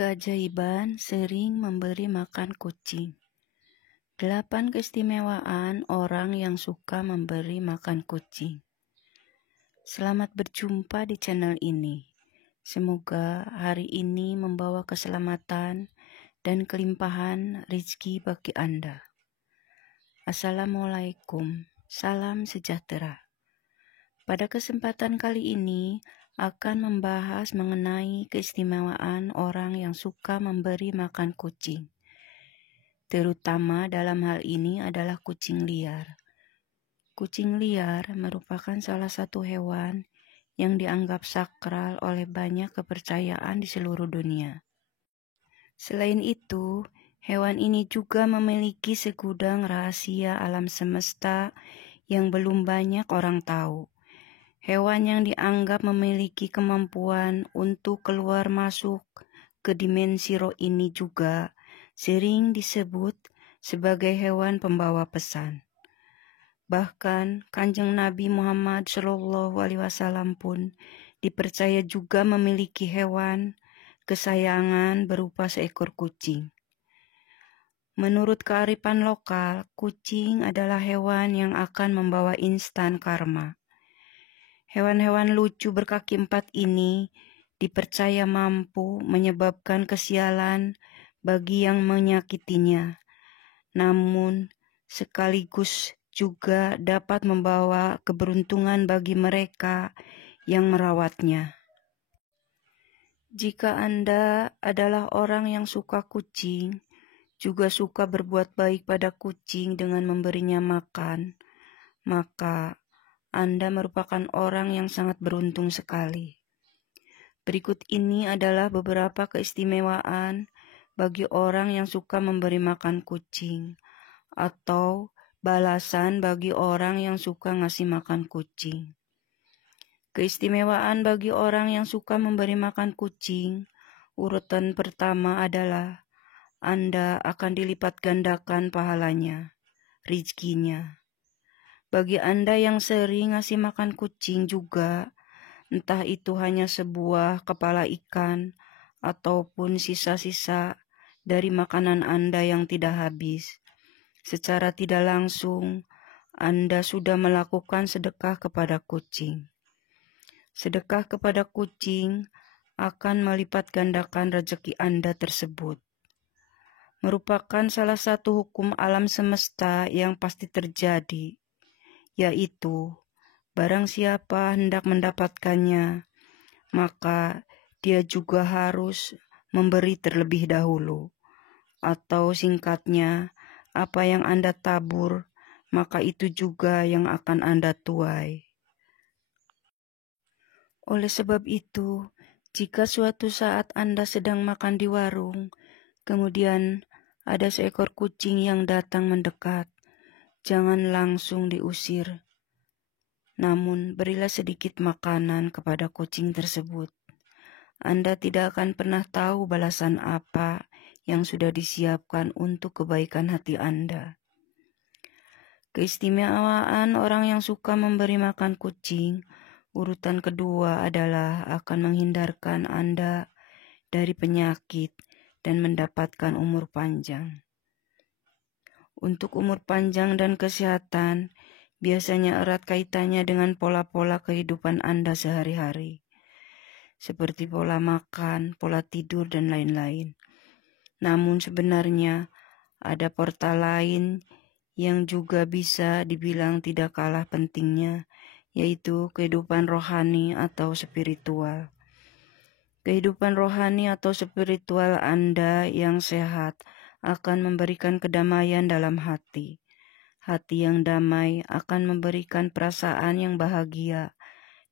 keajaiban sering memberi makan kucing. 8 keistimewaan orang yang suka memberi makan kucing. Selamat berjumpa di channel ini. Semoga hari ini membawa keselamatan dan kelimpahan rezeki bagi Anda. Assalamualaikum, salam sejahtera. Pada kesempatan kali ini akan membahas mengenai keistimewaan orang yang suka memberi makan kucing. Terutama dalam hal ini adalah kucing liar. Kucing liar merupakan salah satu hewan yang dianggap sakral oleh banyak kepercayaan di seluruh dunia. Selain itu, hewan ini juga memiliki segudang rahasia alam semesta yang belum banyak orang tahu. Hewan yang dianggap memiliki kemampuan untuk keluar masuk ke dimensi roh ini juga sering disebut sebagai hewan pembawa pesan. Bahkan Kanjeng Nabi Muhammad SAW pun dipercaya juga memiliki hewan kesayangan berupa seekor kucing. Menurut kearifan lokal, kucing adalah hewan yang akan membawa instan karma. Hewan-hewan lucu berkaki 4 ini dipercaya mampu menyebabkan kesialan bagi yang menyakitinya, namun sekaligus juga dapat membawa keberuntungan bagi mereka yang merawatnya. Jika Anda adalah orang yang suka kucing, juga suka berbuat baik pada kucing dengan memberinya makan, maka Anda merupakan orang yang sangat beruntung sekali. Berikut ini adalah beberapa keistimewaan bagi orang yang suka memberi makan kucing, atau balasan bagi orang yang suka ngasih makan kucing. Keistimewaan bagi orang yang suka memberi makan kucing, urutan pertama adalah Anda akan dilipat gandakan pahalanya, rezekinya. Bagi Anda yang sering ngasih makan kucing juga, entah itu hanya sebuah kepala ikan ataupun sisa-sisa dari makanan Anda yang tidak habis, secara tidak langsung Anda sudah melakukan sedekah kepada kucing. Sedekah kepada kucing akan melipat gandakan rezeki Anda tersebut. Merupakan salah satu hukum alam semesta yang pasti terjadi, yaitu barang siapa hendak mendapatkannya, maka dia juga harus memberi terlebih dahulu. Atau singkatnya, apa yang Anda tabur, maka itu juga yang akan Anda tuai. Oleh sebab itu, jika suatu saat Anda sedang makan di warung, kemudian ada seekor kucing yang datang mendekat, jangan langsung diusir. Namun, berilah sedikit makanan kepada kucing tersebut. Anda tidak akan pernah tahu balasan apa yang sudah disiapkan untuk kebaikan hati Anda. Keistimewaan orang yang suka memberi makan kucing, urutan kedua adalah akan menghindarkan Anda dari penyakit dan mendapatkan umur panjang. Untuk umur panjang dan kesehatan, biasanya erat kaitannya dengan pola-pola kehidupan Anda sehari-hari, seperti pola makan, pola tidur, dan lain-lain. Namun sebenarnya ada portal lain yang juga bisa dibilang tidak kalah pentingnya, yaitu kehidupan rohani atau spiritual. Kehidupan rohani atau spiritual Anda yang sehat akan memberikan kedamaian dalam hati. Hati yang damai akan memberikan perasaan yang bahagia,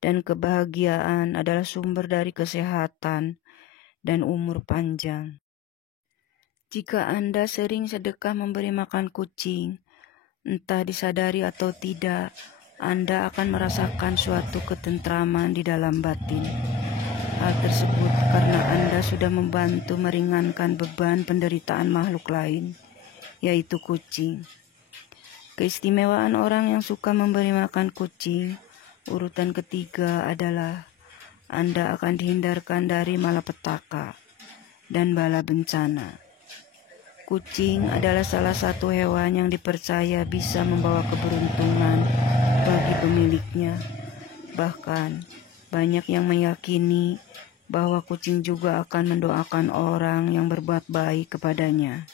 dan kebahagiaan adalah sumber dari kesehatan dan umur panjang. Jika Anda sering sedekah memberi makan kucing, entah disadari atau tidak, Anda akan merasakan suatu ketentraman di dalam batin. Hal tersebut karena Anda sudah membantu meringankan beban penderitaan makhluk lain, yaitu kucing. Keistimewaan orang yang suka memberi makan kucing, urutan ketiga adalah Anda akan dihindarkan dari malapetaka. dan bala bencana. Kucing adalah salah satu hewan yang dipercaya bisa membawa keberuntungan bagi pemiliknya. Bahkan, banyak yang meyakini bahwa kucing juga akan mendoakan orang yang berbuat baik kepadanya.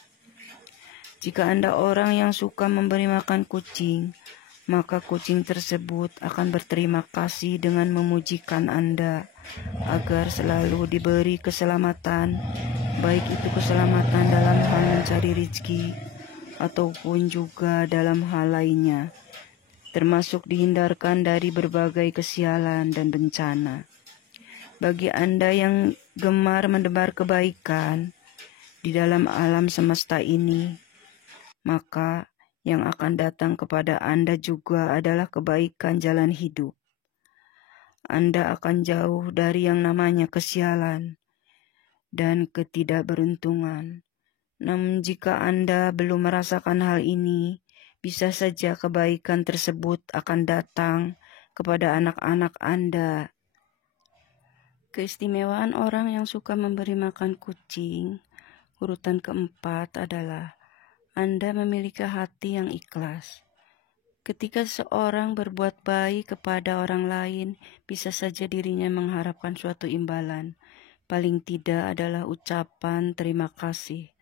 Jika Anda orang yang suka memberi makan kucing, maka kucing tersebut akan berterima kasih dengan memujikan Anda agar selalu diberi keselamatan, baik itu keselamatan dalam hal mencari rezeki ataupun juga dalam hal lainnya, termasuk dihindarkan dari berbagai kesialan dan bencana. Bagi Anda yang gemar menebar kebaikan di dalam alam semesta ini, maka yang akan datang kepada Anda juga adalah kebaikan jalan hidup. Anda akan jauh dari yang namanya kesialan dan ketidakberuntungan. Namun jika Anda belum merasakan hal ini, bisa saja kebaikan tersebut akan datang kepada anak-anak Anda. Keistimewaan orang yang suka memberi makan kucing, urutan keempat adalah Anda memiliki hati yang ikhlas. Ketika seorang berbuat baik kepada orang lain, bisa saja dirinya mengharapkan suatu imbalan. Paling tidak adalah ucapan terima kasih.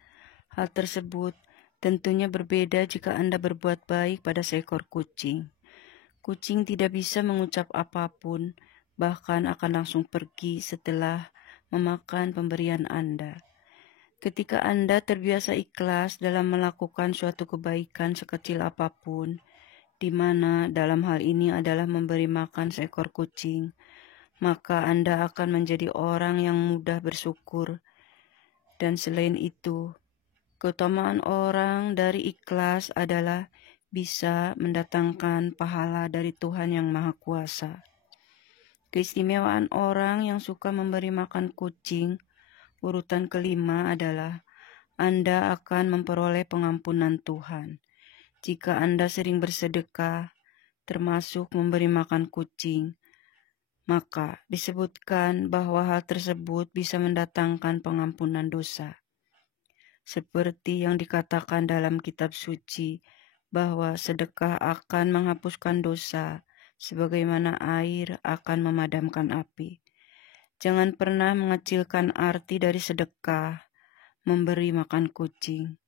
Hal tersebut tentunya berbeda jika Anda berbuat baik pada seekor kucing. Kucing tidak bisa mengucap apapun, bahkan akan langsung pergi setelah memakan pemberian Anda. Ketika Anda terbiasa ikhlas dalam melakukan suatu kebaikan sekecil apapun, di mana dalam hal ini adalah memberi makan seekor kucing, maka Anda akan menjadi orang yang mudah bersyukur. Dan selain itu, keutamaan orang dari ikhlas adalah bisa mendatangkan pahala dari Tuhan yang Maha Kuasa. Keistimewaan orang yang suka memberi makan kucing, urutan kelima adalah Anda akan memperoleh pengampunan Tuhan. Jika Anda sering bersedekah, termasuk memberi makan kucing, maka disebutkan bahwa hal tersebut bisa mendatangkan pengampunan dosa. Seperti yang dikatakan dalam kitab suci, bahwa sedekah akan menghapuskan dosa, sebagaimana air akan memadamkan api. Jangan pernah mengecilkan arti dari sedekah, memberi makan kucing.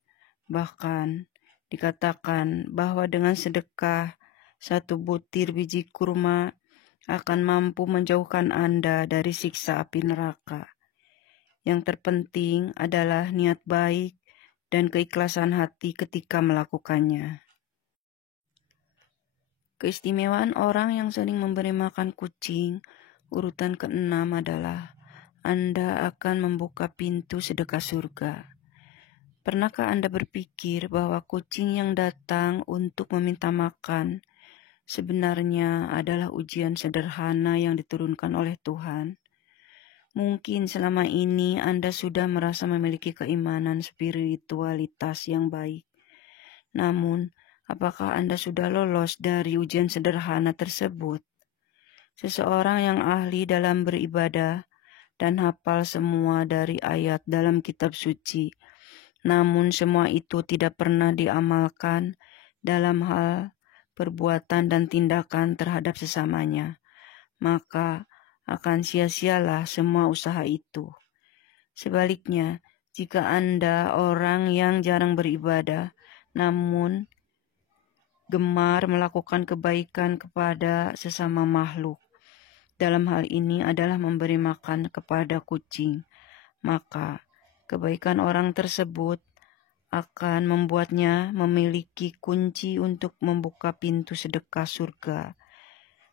Bahkan dikatakan bahwa dengan sedekah, 1 butir biji kurma akan mampu menjauhkan Anda dari siksa api neraka. Yang terpenting adalah niat baik dan keikhlasan hati ketika melakukannya. Keistimewaan orang yang sering memberi makan kucing, urutan keenam adalah Anda akan membuka pintu sedekah surga. Pernahkah Anda berpikir bahwa kucing yang datang untuk meminta makan sebenarnya adalah ujian sederhana yang diturunkan oleh Tuhan? Mungkin selama ini Anda sudah merasa memiliki keimanan spiritualitas yang baik. Namun, apakah Anda sudah lolos dari ujian sederhana tersebut? Seseorang yang ahli dalam beribadah dan hafal semua dari ayat dalam kitab suci, namun semua itu tidak pernah diamalkan dalam hal perbuatan dan tindakan terhadap sesamanya, maka akan sia-sialah semua usaha itu. Sebaliknya, jika Anda orang yang jarang beribadah, namun gemar melakukan kebaikan kepada sesama makhluk, dalam hal ini adalah memberi makan kepada kucing, maka kebaikan orang tersebut akan membuatnya memiliki kunci untuk membuka pintu sedekah surga.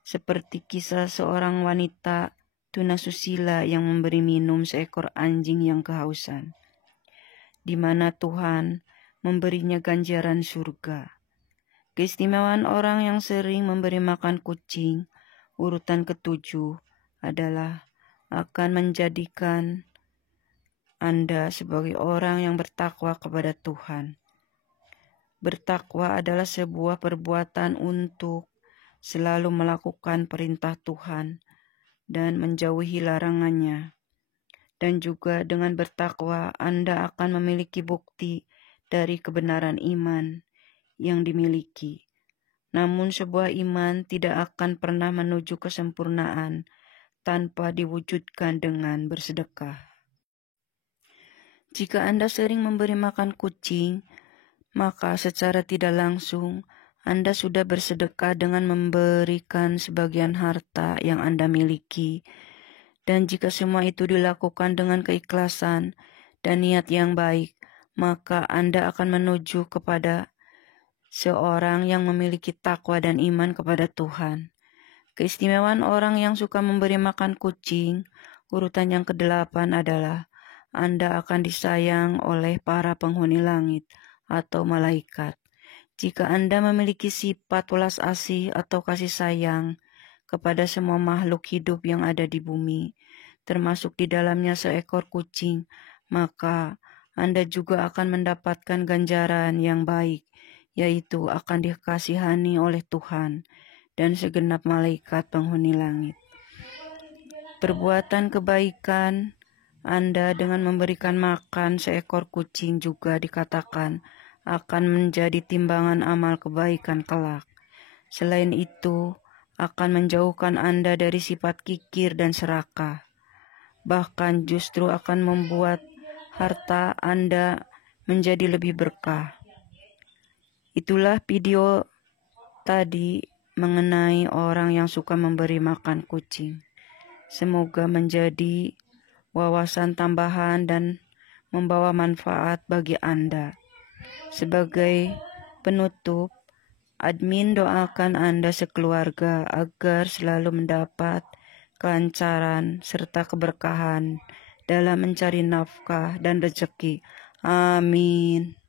Seperti kisah seorang wanita tunasusila yang memberi minum seekor anjing yang kehausan, di mana Tuhan memberinya ganjaran surga. Keistimewaan orang yang sering memberi makan kucing, urutan ketujuh, adalah akan menjadikan Anda sebagai orang yang bertakwa kepada Tuhan. Bertakwa adalah sebuah perbuatan untuk selalu melakukan perintah Tuhan dan menjauhi larangannya. dan juga dengan bertakwa Anda akan memiliki bukti dari kebenaran iman yang dimiliki. Namun sebuah iman tidak akan pernah menuju kesempurnaan tanpa diwujudkan dengan bersedekah. Jika Anda sering memberi makan kucing, maka secara tidak langsung Anda sudah bersedekah dengan memberikan sebagian harta yang Anda miliki. Dan jika semua itu dilakukan dengan keikhlasan dan niat yang baik, maka Anda akan menuju kepada seorang yang memiliki takwa dan iman kepada Tuhan. Keistimewaan orang yang suka memberi makan kucing, urutan yang ke-8 adalah Anda akan disayang oleh para penghuni langit atau malaikat. Jika Anda memiliki sifat welas asih atau kasih sayang kepada semua makhluk hidup yang ada di bumi, termasuk di dalamnya seekor kucing, maka Anda juga akan mendapatkan ganjaran yang baik, yaitu akan dikasihani oleh Tuhan dan segenap malaikat penghuni langit. Perbuatan kebaikan Anda dengan memberikan makan seekor kucing juga dikatakan akan menjadi timbangan amal kebaikan kelak. Selain itu, akan menjauhkan Anda dari sifat kikir dan serakah. Bahkan justru akan membuat harta Anda menjadi lebih berkah. Itulah video tadi mengenai orang yang suka memberi makan kucing. Semoga menjadi wawasan tambahan dan membawa manfaat bagi Anda. Sebagai penutup, admin doakan Anda sekeluarga agar selalu mendapat kelancaran serta keberkahan dalam mencari nafkah dan rezeki. Amin.